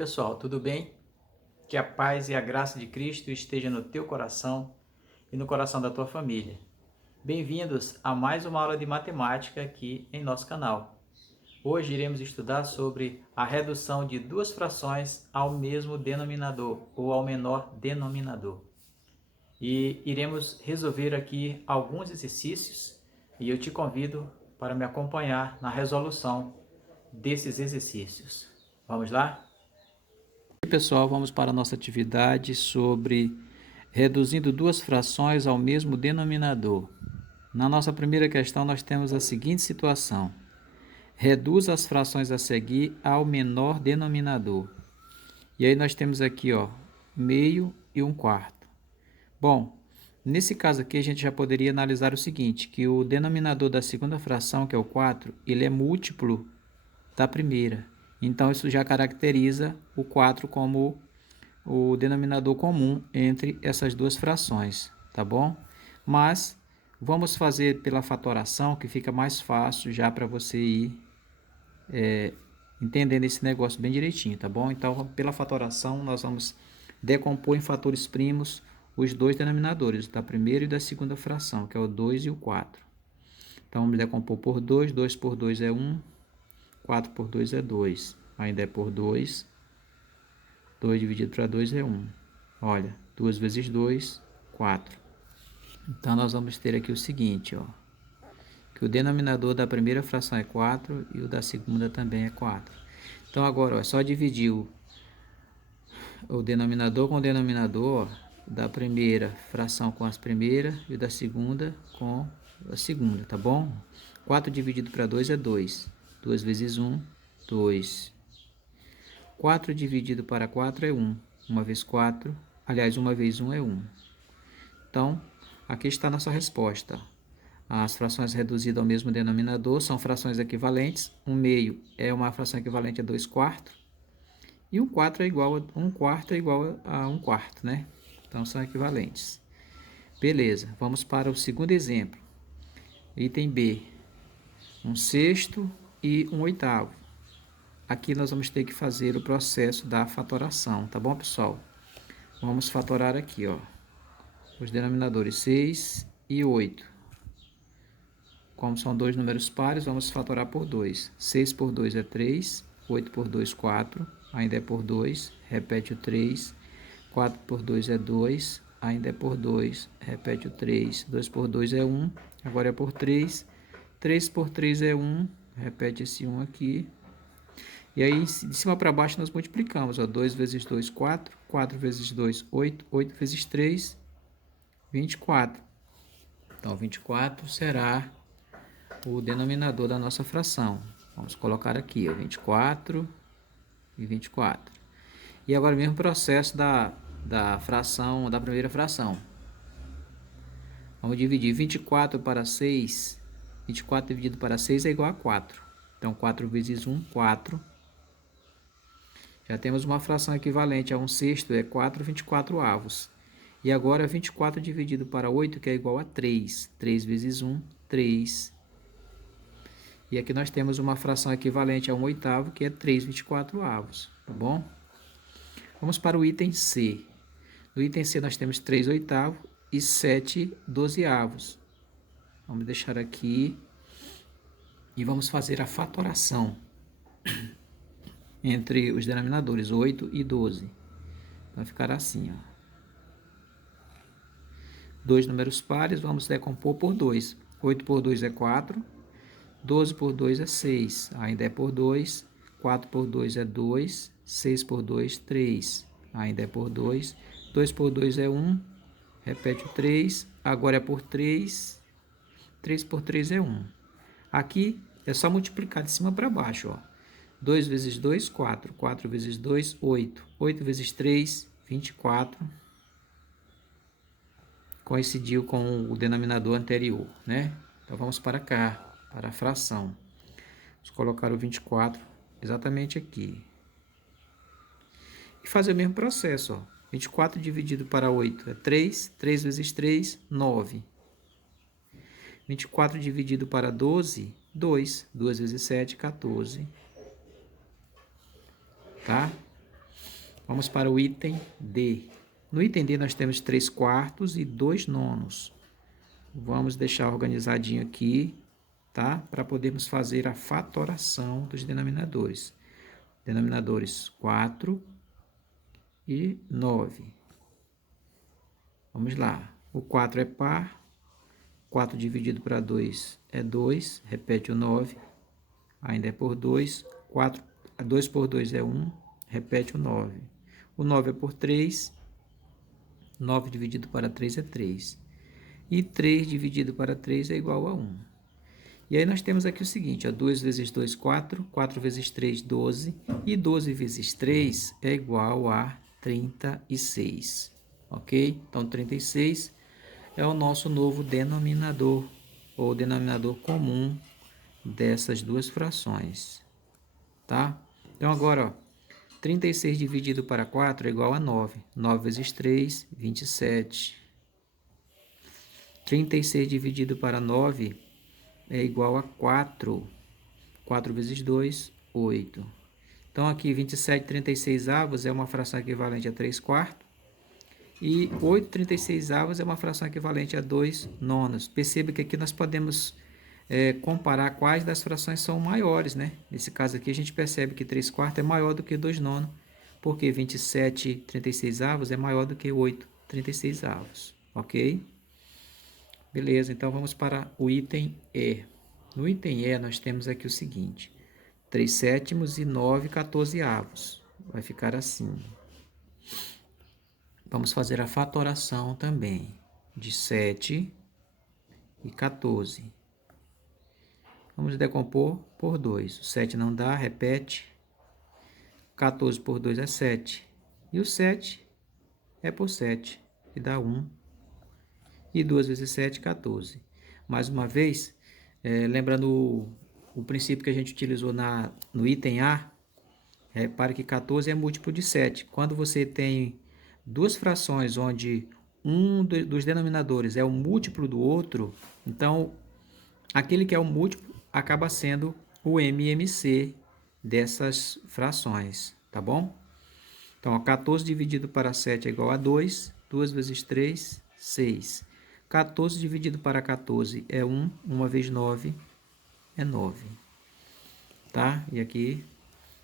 pessoal, tudo bem? Que a paz e a graça de Cristo esteja no teu coração e no coração da tua família. Bem-vindos a mais uma aula de matemática aqui em nosso canal. Hoje iremos estudar sobre a redução de duas frações ao mesmo denominador ou ao menor denominador. E iremos resolver aqui alguns exercícios e eu te convido para me acompanhar na resolução desses exercícios. Vamos lá? Pessoal, vamos para a nossa atividade sobre reduzindo duas frações ao mesmo denominador. Na nossa primeira questão, nós temos a seguinte situação: reduz as frações a seguir ao menor denominador. E aí nós temos aqui, ó, meio e um quarto. Bom, nesse caso aqui a gente já poderia analisar o seguinte, que o denominador da segunda fração, que é o 4, ele é múltiplo da primeira. Então, isso já caracteriza o 4 como o denominador comum entre essas duas frações, tá bom? Mas vamos fazer pela fatoração, que fica mais fácil já para você ir entendendo esse negócio bem direitinho, tá bom? Então, pela fatoração, nós vamos decompor em fatores primos os dois denominadores, da primeira e da segunda fração, que é o 2 e o 4. Então, vamos decompor por 2, 2 por 2 é 1, 4 por 2 é 2, ainda é por 2, 2 dividido para 2 é 1. Olha, 2 vezes 2, 4. Então, nós vamos ter aqui o seguinte, ó, que o denominador da primeira fração é 4 e o da segunda também é 4. Então, agora, ó, é só dividir o denominador com o denominador, ó, da primeira fração com as primeiras e da segunda com a segunda, tá bom? 4 dividido para 2 é 2. 2 vezes 1, 2. 4 dividido para 4 é 1. 1 vezes 4, aliás, 1 vezes 1 é 1. Então, aqui está a nossa resposta. As frações reduzidas ao mesmo denominador são frações equivalentes. 1 meio é uma fração equivalente a 2 quartos. E 1 quarto é igual a 1 quarto é igual a 1 quarto, né? Então, são equivalentes. Beleza, vamos para o segundo exemplo. Item B. 1 sexto e 1 oitavo. Aqui nós vamos ter que fazer o processo da fatoração, tá bom, pessoal? Vamos fatorar aqui, ó, os denominadores 6 e 8. Como são dois números pares, vamos fatorar por 2. 6 por 2 é 3, 8 por 2, 4, ainda é por 2, repete o 3. 4 por 2 é 2, ainda é por 2, repete o 3. 2 por 2 é 1, agora é por 3. 3 por 3 é 1, repete esse 1 aqui. E aí, de cima para baixo, nós multiplicamos. Ó, 2 vezes 2, 4. 4 vezes 2, 8. 8 vezes 3, 24. Então, 24 será o denominador da nossa fração. Vamos colocar aqui, ó, 24 e 24. E agora, o mesmo processo da fração, da primeira fração. Vamos dividir 24 para 6. 24 dividido para 6 é igual a 4. Então, 4 vezes 1, 4. Já temos uma fração equivalente a 1 sexto, é 4 24avos. E agora 24 dividido para 8, que é igual a 3. 3 vezes 1, 3. E aqui nós temos uma fração equivalente a 1 oitavo, que é 3 24avos. Tá bom? Vamos para o item C. No item C nós temos 3 oitavos e 7 dozeavos. Vamos deixar aqui e vamos fazer a fatoração entre os denominadores 8 e 12. Vai ficar assim, ó. Dois números pares, vamos decompor por 2. 8 por 2 é 4. 12 por 2 é 6. Ainda é por 2. 4 por 2 é 2. 6 por 2, 3. Ainda é por 2. 2 por 2 é 1. Repete o 3. Agora é por 3. 3 por 3 é 1. Aqui é só multiplicar de cima para baixo, ó. 2 vezes 2, 4. 4 vezes 2, 8. 8 vezes 3, 24. Coincidiu com o denominador anterior, né? Então, vamos para cá, para a fração. Vamos colocar o 24 exatamente aqui. E fazer o mesmo processo, ó. 24 dividido para 8 é 3. 3 vezes 3, 9. 24 dividido para 12, 2. 2 vezes 7, 14. Tá? Vamos para o item D. No item D nós temos 3/4 e 2/9. Vamos deixar organizadinho aqui, tá? Para podermos fazer a fatoração dos denominadores. Denominadores 4 e 9. Vamos lá. O 4 é par. 4 dividido para 2 é 2. Repete o 9. Ainda é por 2. 2 por 2 é 1. Repete o 9. O 9 é por 3. 9 dividido para 3 é 3. E 3 dividido para 3 é igual a 1. E aí nós temos aqui o seguinte, ó, 2 vezes 2, 4. 4 vezes 3, 12. E 12 vezes 3 é igual a 36. Ok? Então, 36 é o nosso novo denominador, ou denominador comum dessas duas frações. Tá? Então, agora, ó, 36 dividido para 4 é igual a 9. 9 vezes 3, 27. 36 dividido para 9 é igual a 4. 4 vezes 2, 8. Então, aqui, 27/36 é uma fração equivalente a 3/4. E 8/36 é uma fração equivalente a 2/9. Perceba que aqui nós podemos comparar quais das frações são maiores, né? Nesse caso aqui, a gente percebe que 3/4 é maior do que 2/9, porque 27/36 é maior do que 8/36. Ok? Beleza, então vamos para o item E. No item E, nós temos aqui o seguinte: 3/7 e 9/14. Vai ficar assim. Vamos fazer a fatoração também de 7 e 14. Vamos decompor por 2. O 7 não dá, repete. 14 por 2 é 7. E o 7 é por 7, que dá 1. E 2 vezes 7, 14. Mais uma vez, lembrando o princípio que a gente utilizou no item A, repare que 14 é múltiplo de 7. Quando você tem duas frações onde um dos denominadores é o múltiplo do outro, então aquele que é o múltiplo acaba sendo o MMC dessas frações, tá bom? Então, 14 dividido para 7 é igual a 2. 2 vezes 3, 6. 14 dividido para 14 é 1. 1 vezes 9 é 9. Tá? E aqui,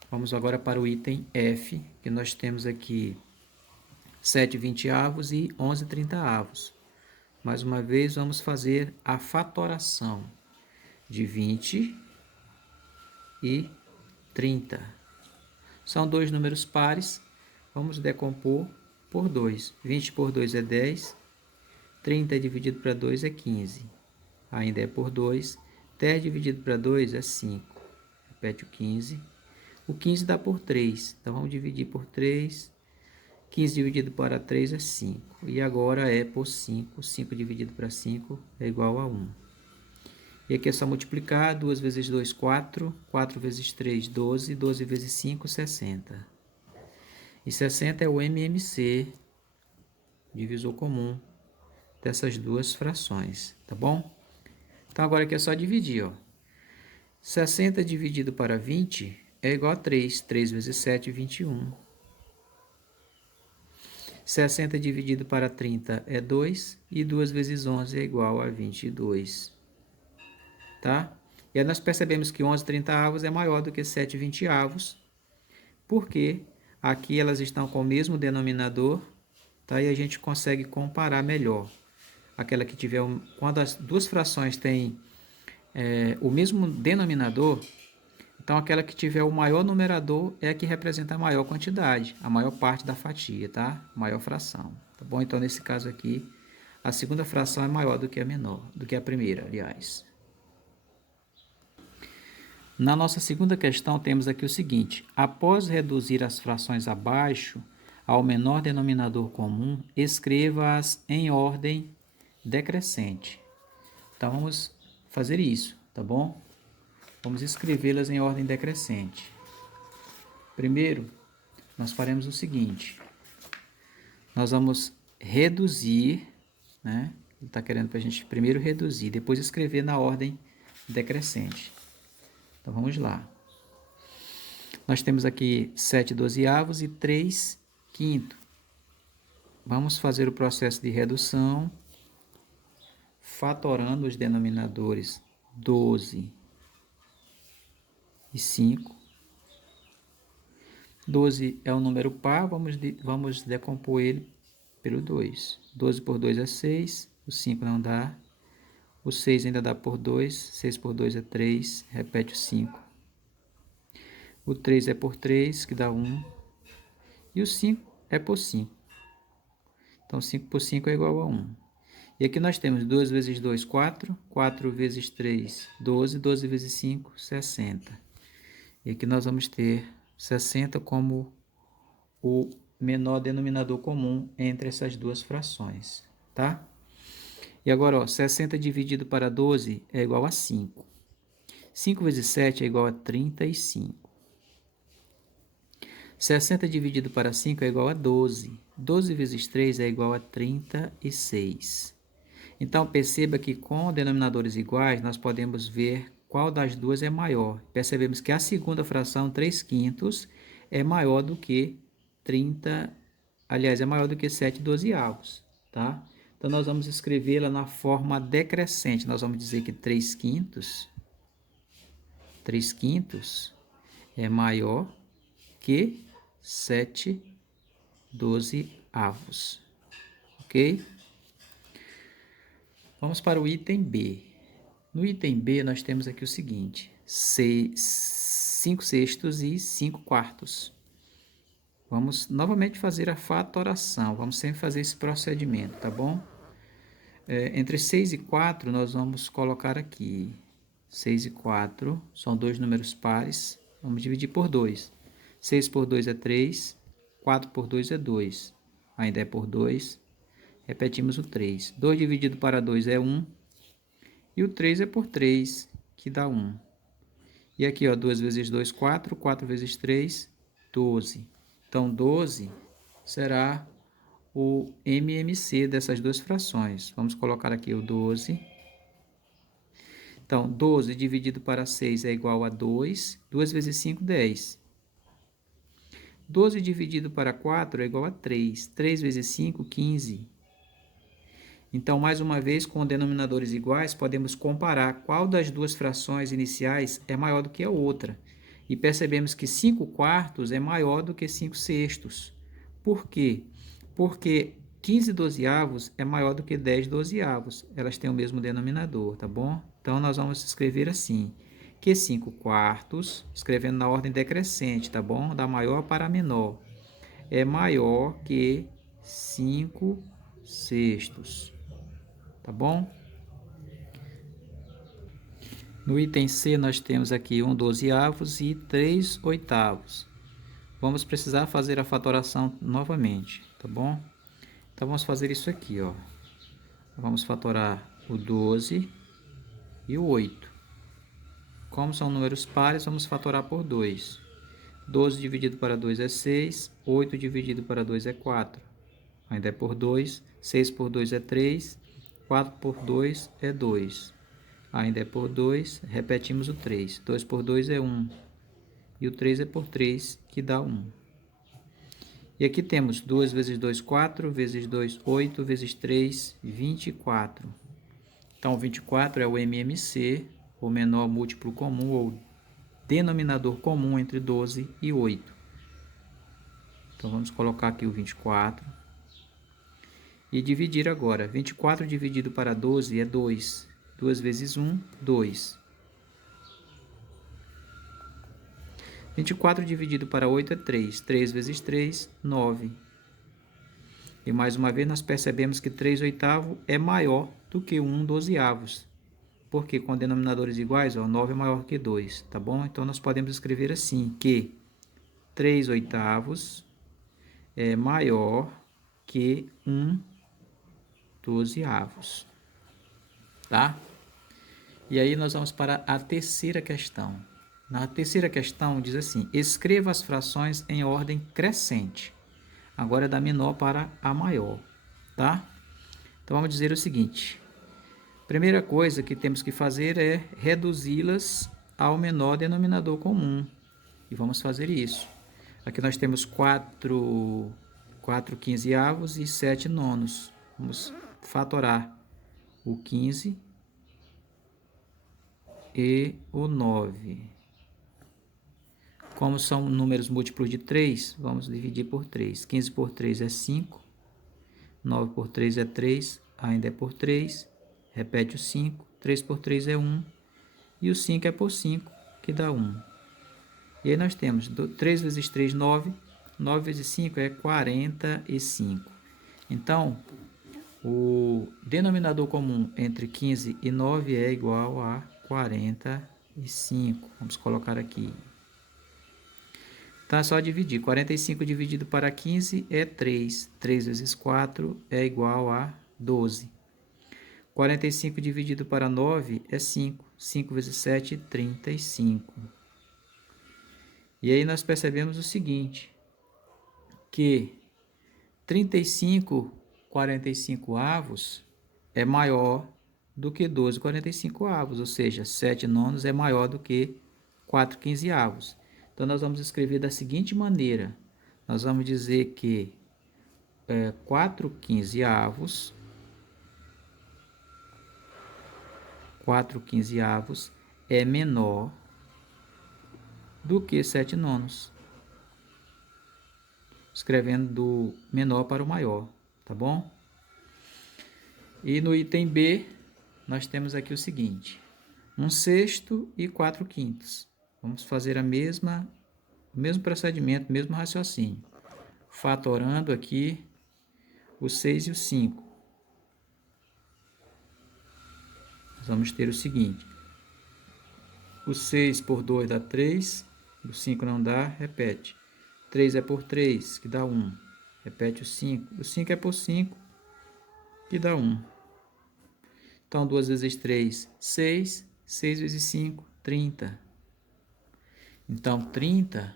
vamos agora para o item F, que nós temos aqui 7/20 e 11/30. Mais uma vez, vamos fazer a fatoração de 20 e 30. São dois números pares, vamos decompor por 2. 20 por 2 é 10, 30 dividido para 2 é 15. Ainda é por 2, 10 dividido para 2 é 5. Repete o 15. O 15 dá por 3, então vamos dividir por 3. 15 dividido para 3 é 5. E agora é por 5. 5 dividido para 5 é igual a 1. E aqui é só multiplicar. 2 vezes 2, 4. 4 vezes 3, 12. 12 vezes 5, 60. E 60 é o MMC, divisor comum, dessas duas frações. Tá bom? Então, agora aqui é só dividir. Ó. 60 dividido para 20 é igual a 3. 3 vezes 7, 21. 60 dividido para 30 é 2, e 2 vezes 11 é igual a 22. Tá? E aí nós percebemos que 11/30 é maior do que 7/20, porque aqui elas estão com o mesmo denominador, tá? E a gente consegue comparar melhor. Aquela que tiver, quando as duas frações têm o mesmo denominador, então aquela que tiver o maior numerador é a que representa a maior quantidade, a maior parte da fatia, tá? Maior fração, tá bom? Então nesse caso aqui, a segunda fração é maior do que a menor, do que a primeira, aliás. Na nossa segunda questão temos aqui o seguinte: após reduzir as frações abaixo ao menor denominador comum, escreva-as em ordem decrescente. Então vamos fazer isso, tá bom? Vamos escrevê-las em ordem decrescente. Primeiro, nós faremos o seguinte: nós vamos reduzir, né? Ele está querendo para a gente primeiro reduzir, depois escrever na ordem decrescente. Então vamos lá. Nós temos aqui 7/12 e 3 quinto. Vamos fazer o processo de redução, fatorando os denominadores 12 e 5. 12 é um número par, vamos decompor ele pelo 2. 12 por 2 é 6, o 5 não dá. O 6 ainda dá por 2, 6 por 2 é 3, repete o 5. O 3 é por 3, que dá 1. E o 5 é por 5. Então, 5 por 5 é igual a 1. E aqui nós temos 2 vezes 2, 4. 4 vezes 3, 12. 12 vezes 5, 60. E aqui nós vamos ter 60 como o menor denominador comum entre essas duas frações, tá? E agora, ó, 60 dividido para 12 é igual a 5. 5 vezes 7 é igual a 35. 60 dividido para 5 é igual a 12. 12 vezes 3 é igual a 36. Então, perceba que com denominadores iguais, nós podemos ver qual das duas é maior. Percebemos que a segunda fração, 3/5, é maior do que 30, aliás, é maior do que 7/12, tá? Então, nós vamos escrevê-la na forma decrescente. Nós vamos dizer que 3/5 é maior que 7/12, ok? Vamos para o item B. No item B, nós temos aqui o seguinte: 5/6 e 5/4. Vamos novamente fazer a fatoração. Vamos sempre fazer esse procedimento, tá bom? Entre 6 e 4, nós vamos colocar aqui 6 e 4, são dois números pares. Vamos dividir por 2. 6 por 2 é 3, 4 por 2 é 2. Ainda é por 2. Repetimos o 3. 2 dividido para 2 é 1. E o 3 é por 3, que dá 1. E aqui, ó, 2 vezes 2, 4. 4 vezes 3, 12. Então, 12 será o MMC dessas duas frações. Vamos colocar aqui o 12. Então, 12 dividido para 6 é igual a 2. 2 vezes 5, 10. 12 dividido para 4 é igual a 3. 3 vezes 5, 15. Então, mais uma vez, com denominadores iguais, podemos comparar qual das duas frações iniciais é maior do que a outra. E percebemos que 5/4 é maior do que 5/6. Por quê? Porque 15/12 é maior do que 10/12. Elas têm o mesmo denominador, tá bom? Então, nós vamos escrever assim, que 5/4, escrevendo na ordem decrescente, tá bom? Da maior para a menor, é maior que 5/6. Tá bom? No item C, nós temos aqui 1/12 e 3/8. Vamos precisar fazer a fatoração novamente, tá bom? Então, vamos fazer isso aqui, ó. Vamos fatorar o 12 e o 8. Como são números pares, vamos fatorar por 2. 12 dividido para 2 é 6. 8 dividido para 2 é 4. Ainda é por 2. 6 por 2 é 3. 4 por 2 é 2. Ainda é por 2. Repetimos o 3. 2 por 2 é 1. E o 3 é por 3, que dá 1. E aqui temos 2 vezes 2, 4. Vezes 2, 8. Vezes 3, 24. Então, 24 é o MMC, o menor múltiplo comum, ou denominador comum entre 12 e 8. Então, vamos colocar aqui o 24. E dividir agora. 24 dividido para 12 é 2. 2 vezes 1, 2. 24 dividido para 8 é 3. 3 vezes 3, 9. E mais uma vez nós percebemos que 3/8 é maior do que 1/12. Porque com denominadores iguais, ó, 9 é maior que 2, tá bom? Então, nós podemos escrever assim, que 3/8 é maior que 1/12, tá? E aí nós vamos para a terceira questão. Na terceira questão diz assim: escreva as frações em ordem crescente. Agora é da menor para a maior, tá? Então vamos dizer o seguinte: primeira coisa que temos que fazer é reduzi-las ao menor denominador comum. E vamos fazer isso. Aqui nós temos 4 4 quinzeavos e 7 nonos. Vamos fatorar o 15 e o 9. Como são números múltiplos de 3, vamos dividir por 3. 15 por 3 é 5. 9 por 3 é 3. Ainda é por 3. Repete o 5. 3 por 3 é 1. E o 5 é por 5, que dá 1. E aí nós temos 3 vezes 3, 9. 9 vezes 5 é 45. Então, o denominador comum entre 15 e 9 é igual a 45. Vamos colocar aqui. Tá, só dividir. 45 dividido para 15 é 3. 3 vezes 4 é igual a 12. 45 dividido para 9 é 5. 5 vezes 7, 35. E aí nós percebemos o seguinte, que 35 45avos é maior do que 12 45avos, ou seja, 7 nonos é maior do que 4 quinzeavos. Então, nós vamos escrever da seguinte maneira. Nós vamos dizer que 4 quinzeavos é menor do que 7 nonos. Escrevendo do menor para o maior, tá bom? E no item B, nós temos aqui o seguinte. 1/6 e 4/5. Vamos fazer o mesmo procedimento, mesmo raciocínio. Fatorando aqui o 6 e o 5. Nós vamos ter o seguinte. O 6 por 2 dá 3. O 5 não dá, repete. 3 é por 3, que dá 1. Repete o 5. O 5 é por 5, que dá 1. Então, 2 vezes 3, 6. 6 vezes 5, 30. Então, 30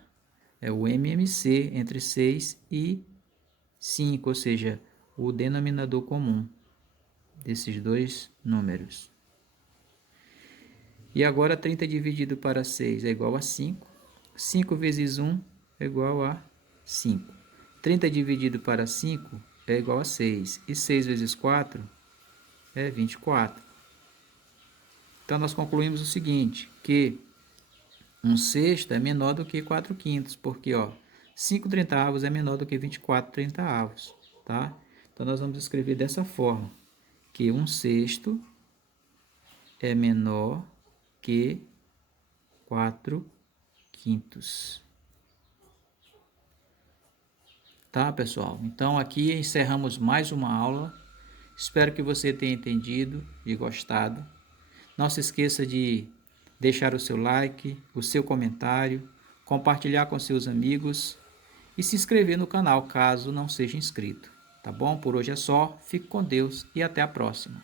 é o MMC entre 6 e 5, ou seja, o denominador comum desses dois números. E agora, 30 dividido para 6 é igual a 5. 5 vezes 1 é igual a 5. 30 dividido para 5 é igual a 6. E 6 vezes 4 é 24. Então, nós concluímos o seguinte, que 1/6 é menor do que 4/5, porque 5 trintaavos é menor do que 24 trintaavos, tá? Então, nós vamos escrever dessa forma, que 1/6 é menor que 4/5. Tá, pessoal? Então, aqui encerramos mais uma aula. Espero que você tenha entendido e gostado. Não se esqueça de deixar o seu like, o seu comentário, compartilhar com seus amigos e se inscrever no canal caso não seja inscrito. Tá bom? Por hoje é só. Fique com Deus e até a próxima.